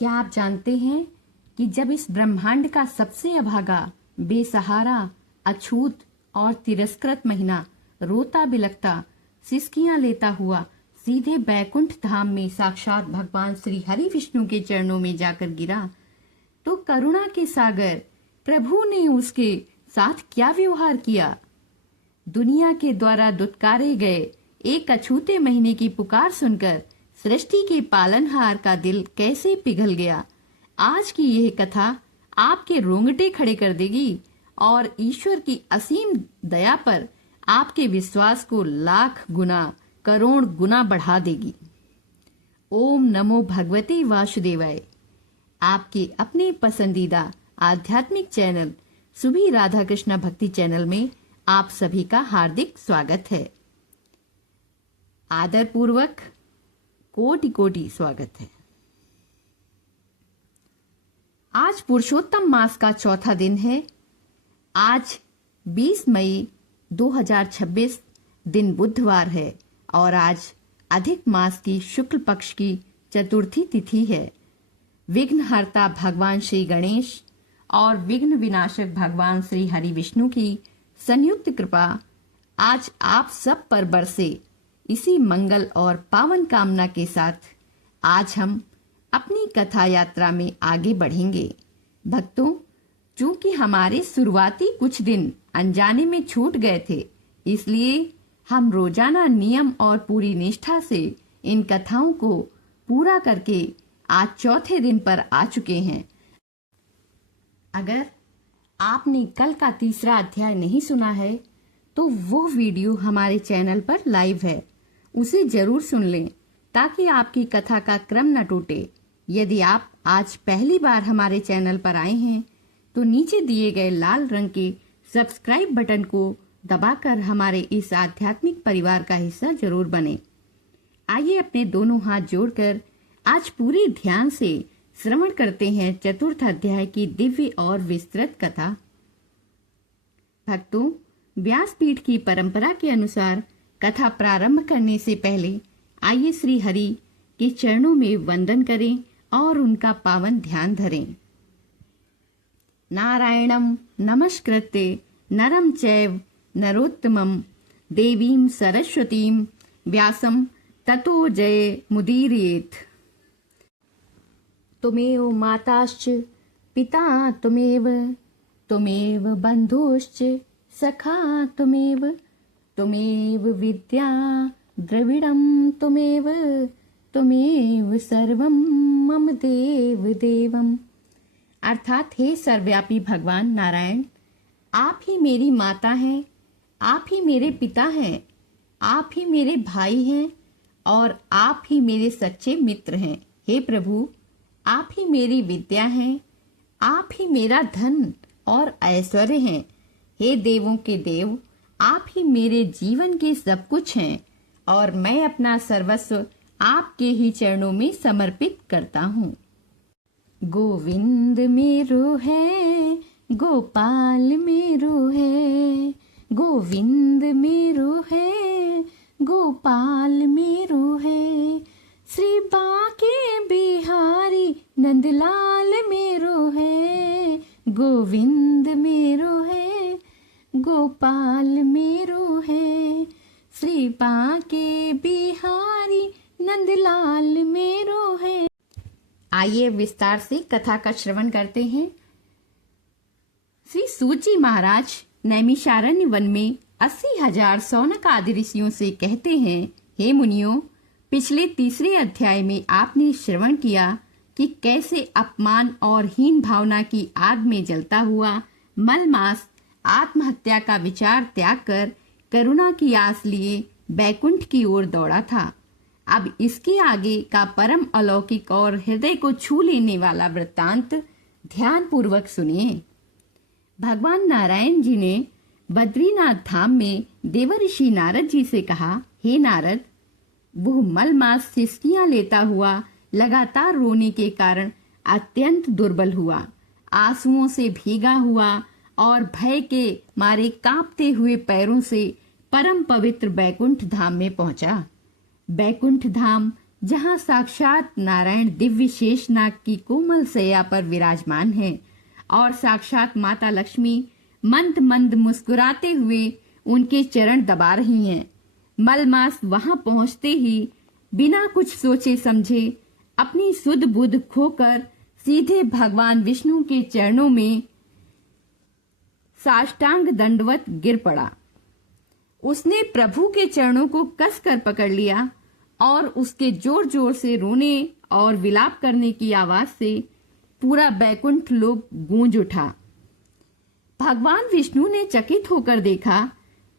क्या आप जानते हैं कि जब इस ब्रह्मांड का सबसे अभागा, बेसहारा, अछूत और तिरस्कृत महीना रोता बिलखता सिसकियां लेता हुआ सीधे बैकुंठ धाम में साक्षात भगवान श्री हरि विष्णु के चरणों में जाकर गिरा, तो करुणा के सागर प्रभु ने उसके साथ क्या व्यवहार किया। दुनिया के द्वारा दुत्कारे गए एक अछूते महीने की पुकार सुनकर सृष्टि के पालनहार का दिल कैसे पिघल गया। आज की यह कथा आपके रोंगटे खड़े कर देगी और ईश्वर की असीम दया पर आपके विश्वास को लाख गुना, करोड़ गुना बढ़ा देगी। ओम नमो भगवते वासुदेवाय। आपके अपने पसंदीदा आध्यात्मिक चैनल सुभी राधा कृष्णा भक्ति चैनल में आप सभी का हार्दिक स्वागत है। आदर पूर्वक कोटि कोटि स्वागत है। आज पुरुषोत्तम मास का चौथा दिन है। आज 20 मई 2026 दिन बुधवार है और आज अधिक मास की शुक्ल पक्ष की चतुर्थी तिथि है। विघ्नहर्ता भगवान श्री गणेश और विघ्न विनाशक भगवान श्री हरि विष्णु की संयुक्त कृपा आज आप सब पर बरसे। इसी मंगल और पावन कामना के साथ आज हम अपनी कथा यात्रा में आगे बढ़ेंगे। भक्तों, चूंकि हमारे शुरुआती कुछ दिन अनजाने में छूट गए थे, इसलिए हम रोजाना नियम और पूरी निष्ठा से इन कथाओं को पूरा करके आज चौथे दिन पर आ चुके हैं। अगर आपने कल का तीसरा अध्याय नहीं सुना है तो वो वीडियो हमारे चैनल पर लाइव है, उसे जरूर सुन लें ताकि आपकी कथा का क्रम न टूटे। यदि आप आज पहली बार हमारे चैनल पर आए हैं तो नीचे दिए गए लाल रंग के सब्सक्राइब बटन को दबाकर हमारे इस आध्यात्मिक परिवार का हिस्सा जरूर बने। आइए अपने दोनों हाथ जोड़कर आज पूरी ध्यान से श्रवण करते हैं चतुर्थ अध्याय की दिव्य और विस्तृत कथा। भक्तों, व्यासपीठ की परंपरा के अनुसार कथा प्रारंभ करने से पहले आइए श्री हरि के चरणों में वंदन करें और उनका पावन ध्यान धरें। नारायणं नमस्कृत्य नरं चैव नरोत्तमं देवीं सरस्वतीं व्यासं ततो जय मुदीरयेत्। त्वमेव माताश्च पिता त्वमेव, त्वमेव बन्धुश्च सखा त्वमेव, त्वमेव विद्या द्रविडं त्वमेव, त्वमेव सर्वं मम देव देवम्। अर्थात हे सर्वव्यापी भगवान नारायण, आप ही मेरी माता हैं, आप ही मेरे पिता हैं, आप ही मेरे भाई हैं और आप ही मेरे सच्चे मित्र हैं। हे प्रभु, आप ही मेरी विद्या हैं, आप ही मेरा धन और ऐश्वर्य हैं। हे देवों के देव, आप ही मेरे जीवन के सब कुछ हैं और मैं अपना सर्वस्व आपके ही चरणों में समर्पित करता हूँ। गोविंद मेरो है, गोपाल मेरो है, गोविंद मेरो है, गोपाल मेरो है, श्री बांके बिहारी नंदलाल मेरो है, गोविंद मेरो है, गोपाल मेरो है, श्री बांके बिहारी नंदलाल मेरो है। आइए विस्तार से कथा का श्रवण करते हैं। श्री सूची महाराज नैमिषारण्य वन में 80,000 सौनक आदि ऋषियों से कहते हैं, हे मुनियों, पिछले तीसरे अध्याय में आपने श्रवण किया कि कैसे अपमान और हीन भावना की आग में जलता हुआ मलमास आत्महत्या का विचार त्याग कर करुणा की आस लिए बैकुंठ की ओर दौड़ा था। अब इसके आगे का परम अलौकिक और हृदय को छू लेने वाला वृत्तांत ध्यान पूर्वक सुनिए। भगवान नारायण जी ने बद्रीनाथ धाम में देवर्षि नारद जी से कहा, हे नारद, वो मलमास सिसकियां लेता हुआ लगातार रोने के कारण अत्यंत दुर्बल हुआ, आंसुओं से भीगा हुआ और भय के मारे कांपते हुए पैरों से परम पवित्र बैकुंठ धाम में पहुंचा। बैकुंठ धाम जहाँ साक्षात नारायण दिव्य शेषनाग की कोमल सैया पर विराजमान है और साक्षात माता लक्ष्मी मंद मंद मुस्कुराते हुए उनके चरण दबा रही हैं। मलमास वहां पहुंचते ही बिना कुछ सोचे समझे अपनी सुध बुध खोकर सीधे भगवान विष्णु के चरणों में साष्टांग दंडवत गिर पड़ा। उसने प्रभु के चरणों को कसकर पकड़ लिया और उसके जोर जोर से रोने और विलाप करने की आवाज से पूरा बैकुंठ लोक गूंज उठा। भगवान विष्णु ने चकित होकर देखा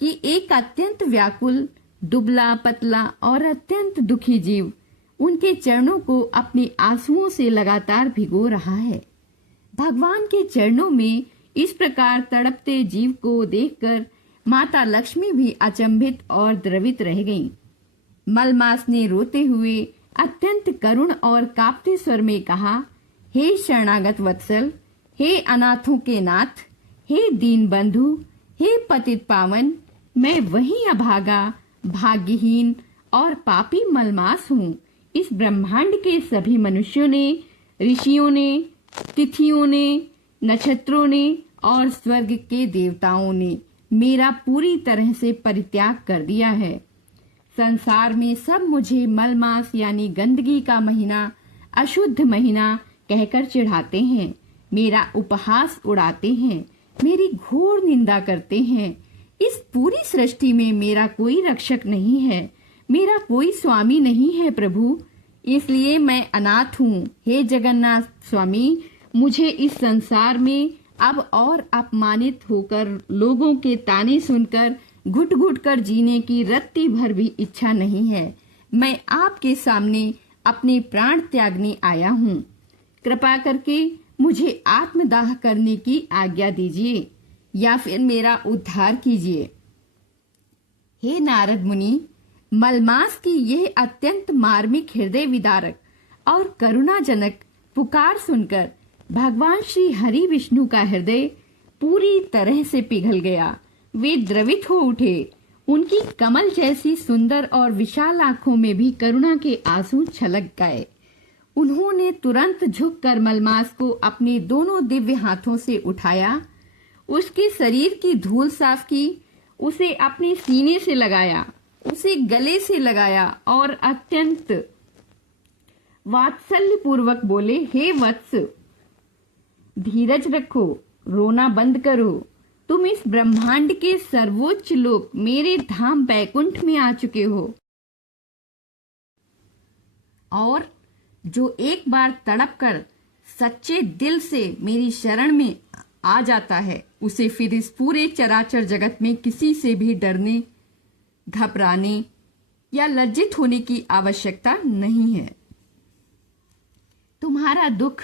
कि एक अत्यंत व्याकुल, दुबला पतला और अत्यंत दुखी जीव उनके चरणों को अपने आंसुओं से लगातार भिगो रहा है। भगवान के चरणों में इस प्रकार तड़पते जीव को देखकर माता लक्ष्मी भी अचंभित और द्रवित रह गईं। मलमास ने रोते हुए अत्यंत करुण और कांपते स्वर में कहा, हे शरणागत वत्सल, हे अनाथों के नाथ, हे दीन बंधु, हे पतित पावन, मैं वही अभागा, भाग्यहीन और पापी मलमास हूँ। इस ब्रह्मांड के सभी मनुष्यों ने, ऋषियों ने, तिथियों ने, नक्षत्रों ने और स्वर्ग के देवताओं ने मेरा पूरी तरह से परित्याग कर दिया है। संसार में सब मुझे मलमास यानी गंदगी का महीना, अशुद्ध महीना कहकर चिढ़ाते हैं, मेरा उपहास उड़ाते हैं, मेरी घोर निंदा करते हैं। इस पूरी सृष्टि में मेरा कोई रक्षक नहीं है, मेरा कोई स्वामी नहीं है प्रभु, इसलिए मैं अनाथ हूँ। हे जगन्नाथ स्वामी, मुझे इस संसार में अब और अपमानित होकर लोगों के ताने सुनकर घुट घुट कर जीने की रत्ती भर भी इच्छा नहीं है। मैं आपके सामने अपने प्राण त्यागने आया हूँ। कृपा करके मुझे आत्मदाह करने की आज्ञा दीजिए या फिर मेरा उद्धार कीजिए। हे नारद मुनि, मलमास की यह अत्यंत मार्मिक, हृदय विदारक और करुणाजनक पुकार सुनकर भगवान श्री हरि विष्णु का हृदय पूरी तरह से पिघल गया। वे द्रवित हो उठे। उनकी कमल जैसी सुंदर और विशाल आंखों में भी करुणा के आंसू छलक गए। उन्होंने तुरंत झुककर मलमास को अपने दोनों दिव्य हाथों से उठाया, उसके शरीर की धूल साफ की, उसे अपने सीने से लगाया, उसे गले से लगाया और अत्यंत वात्सल्य पूर्वक बोले, हे वत्स, धीरज रखो, रोना बंद करो। तुम इस ब्रह्मांड के सर्वोच्च लोक मेरे धाम बैकुंठ में आ चुके हो और जो एक बार तड़प कर सच्चे दिल से मेरी शरण में आ जाता है, उसे फिर इस पूरे चराचर जगत में किसी से भी डरने, घबराने या लज्जित होने की आवश्यकता नहीं है। तुम्हारा दुख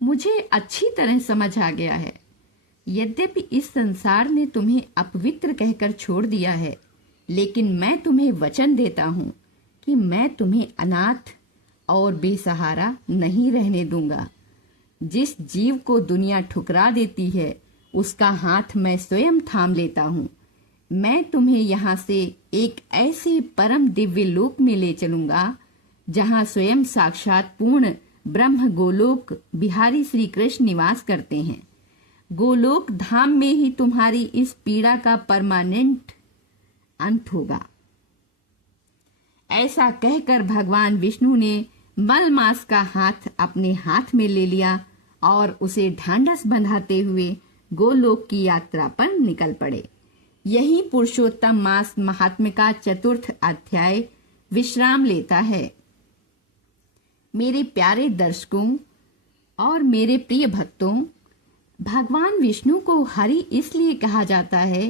मुझे अच्छी तरह समझ आ गया है। यद्यपि इस संसार ने तुम्हें अपवित्र कहकर छोड़ दिया है, लेकिन मैं तुम्हें वचन देता हूँ कि मैं तुम्हें अनाथ और बेसहारा नहीं रहने दूंगा। जिस जीव को दुनिया ठुकरा देती है, उसका हाथ मैं स्वयं थाम लेता हूँ। मैं तुम्हें यहाँ से एक ऐसे परम दिव्य लोक में ले चलूंगा जहाँ स्वयं साक्षात पूर्ण ब्रह्म गोलोक बिहारी श्री कृष्ण निवास करते हैं। गोलोक धाम में ही तुम्हारी इस पीड़ा का परमानेंट अंत होगा। ऐसा कहकर भगवान विष्णु ने मलमास का हाथ अपने हाथ में ले लिया और उसे ढांढस बंधाते हुए गोलोक की यात्रा पर निकल पड़े। यही पुरुषोत्तम मास महात्म्य का चतुर्थ अध्याय विश्राम लेता है। मेरे प्यारे दर्शकों और मेरे प्रिय भक्तों, भगवान विष्णु को हरि इसलिए कहा जाता है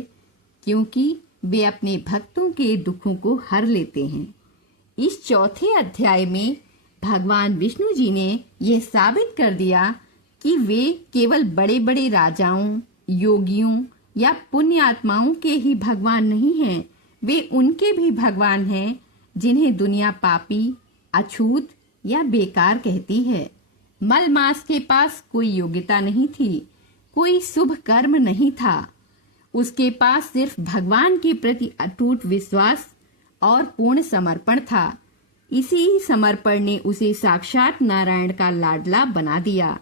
क्योंकि वे अपने भक्तों के दुखों को हर लेते हैं। इस चौथे अध्याय में भगवान विष्णु जी ने यह साबित कर दिया कि वे केवल बड़े बड़े राजाओं, योगियों या पुण्य आत्माओं के ही भगवान नहीं हैं, वे उनके भी भगवान हैं जिन्हें दुनिया पापी, अछूत या बेकार कहती है। मलमास के पास कोई योग्यता नहीं थी, कोई शुभ कर्म नहीं था। उसके पास सिर्फ भगवान के प्रति अटूट विश्वास और पूर्ण समर्पण था। इसी समर्पण ने उसे साक्षात नारायण का लाडला बना दिया।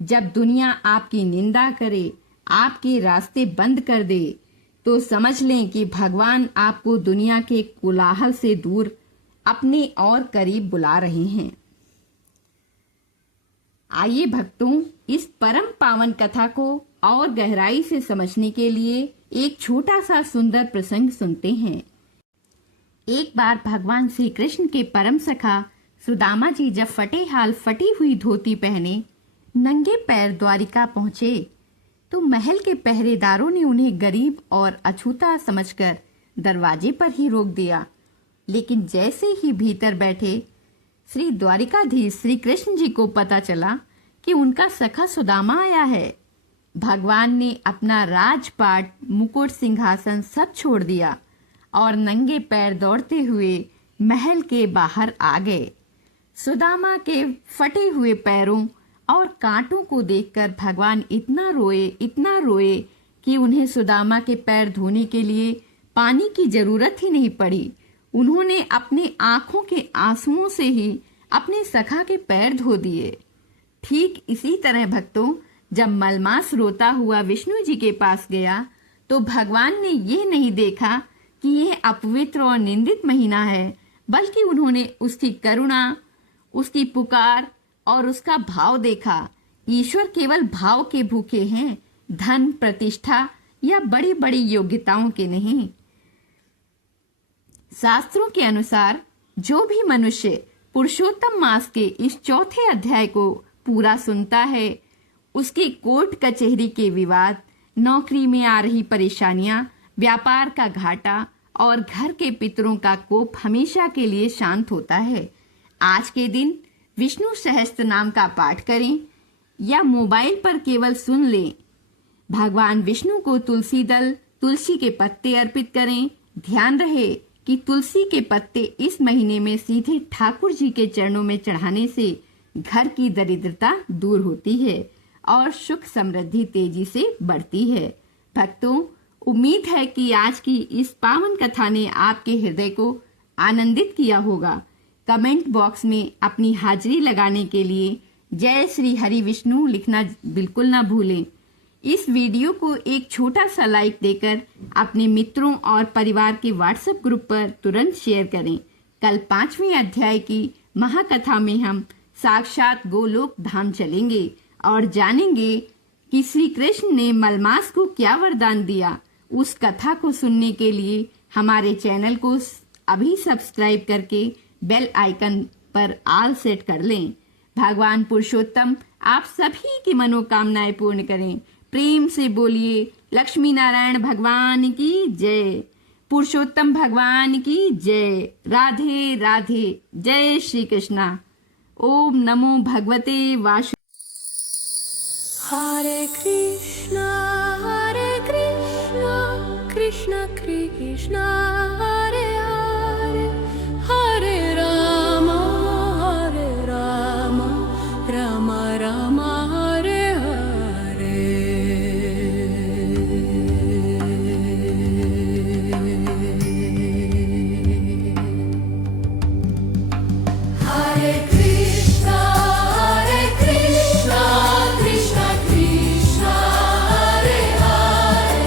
जब दुनिया आपकी निंदा करे, आपके रास्ते बंद कर दे, तो समझ लें कि भगवान आपको दुनिया के कोलाहल से दूर अपने और करीब बुला रहे हैं। आइए भक्तों, इस परम पावन कथा को और गहराई से समझने के लिए एक छोटा सा सुंदर प्रसंग सुनते हैं। एक बार भगवान श्री कृष्ण के परम सखा सुदामा जी जब फटे हाल फटी हुई धोती पहने नंगे पैर द्वारिका पहुंचे तो महल के पहरेदारों ने उन्हें गरीब और अछूता समझकर दरवाजे पर ही रोक दिया। लेकिन जैसे ही भीतर बैठे श्री द्वारिकाधीश श्री कृष्ण जी को पता चला कि उनका सखा सुदामा आया है। भगवान ने अपना राजपाट, मुकुट, सिंहासन सब छोड़ दिया और नंगे पैर दौड़ते हुए महल के बाहर आ गए। सुदामा के फटे हुए पैरों और कांटों को देखकर भगवान इतना रोए कि उन्हें सुदामा के पैर धोने के लिए पानी की जरूरत ही नहीं पड़ी। उन्होंने अपने आंखों के आंसुओं से ही अपने सखा के पैर धो दिए। ठीक इसी तरह भक्तों, जब मलमास रोता हुआ विष्णु जी के पास गया तो भगवान ने यह नहीं देखा कि यह अपवित्र और निंदित महीना है, बल्कि उन्होंने उसकी करुणा, उसकी पुकार और उसका भाव देखा। ईश्वर केवल भाव के भूखे हैं, धन, प्रतिष्ठा या बड़ी बड़ी योग्यताओं के नहीं। शास्त्रों के अनुसार जो भी मनुष्य पुरुषोत्तम मास के इस चौथे अध्याय को पूरा सुनता है, उसके कोर्ट कचहरी के विवाद, नौकरी में आ रही परेशानियां, व्यापार का घाटा और घर के पितरों का कोप हमेशा के लिए शांत होता है। आज के दिन विष्णु सहस्त्र नाम का पाठ करें या मोबाइल पर केवल सुन लें। भगवान विष्णु को तुलसी दल, तुलसी के पत्ते अर्पित करें। ध्यान रहे कि तुलसी के पत्ते इस महीने में सीधे ठाकुर जी के चरणों में चढ़ाने से घर की दरिद्रता दूर होती है और सुख समृद्धि तेजी से बढ़ती है। भक्तों, उम्मीद है कि आज की इस पावन कथा ने आपके हृदय को आनंदित किया होगा। कमेंट बॉक्स में अपनी हाजिरी लगाने के लिए जय श्री हरि विष्णु लिखना बिल्कुल ना भूलें। इस वीडियो को एक छोटा सा लाइक देकर अपने मित्रों और परिवार के व्हाट्सएप ग्रुप पर तुरंत शेयर करें। कल 5वें अध्याय की महाकथा में हम साक्षात गोलोक धाम चलेंगे और जानेंगे कि श्री कृष्ण ने मलमास को क्या वरदान दिया। उस कथा को सुनने के लिए हमारे चैनल को अभी सब्सक्राइब करके बेल आइकन पर ऑल सेट कर लें। भगवान पुरुषोत्तम आप सभी की मनोकामनाएं पूर्ण करें। प्रेम से बोलिए लक्ष्मी नारायण भगवान की जय, पुरुषोत्तम भगवान की जय। राधे राधे, जय श्री कृष्णा। ओम नमो भगवते वासु। हरे कृष्णा कृष्ण कृष्ण हरे हरे, हरे राम राम राम हरे हरे। हरे कृष्णा कृष्ण कृष्ण हरे हरे,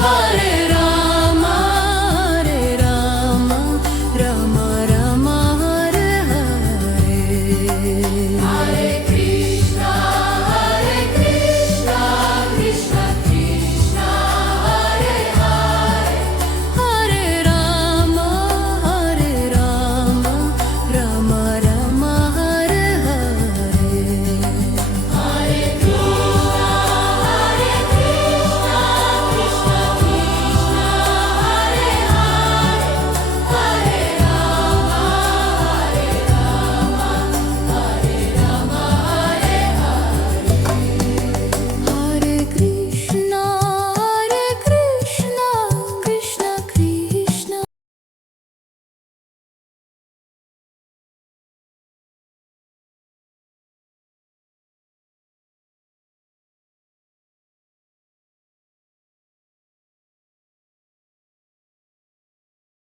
हरे राम राम राम हरे हरे। हरे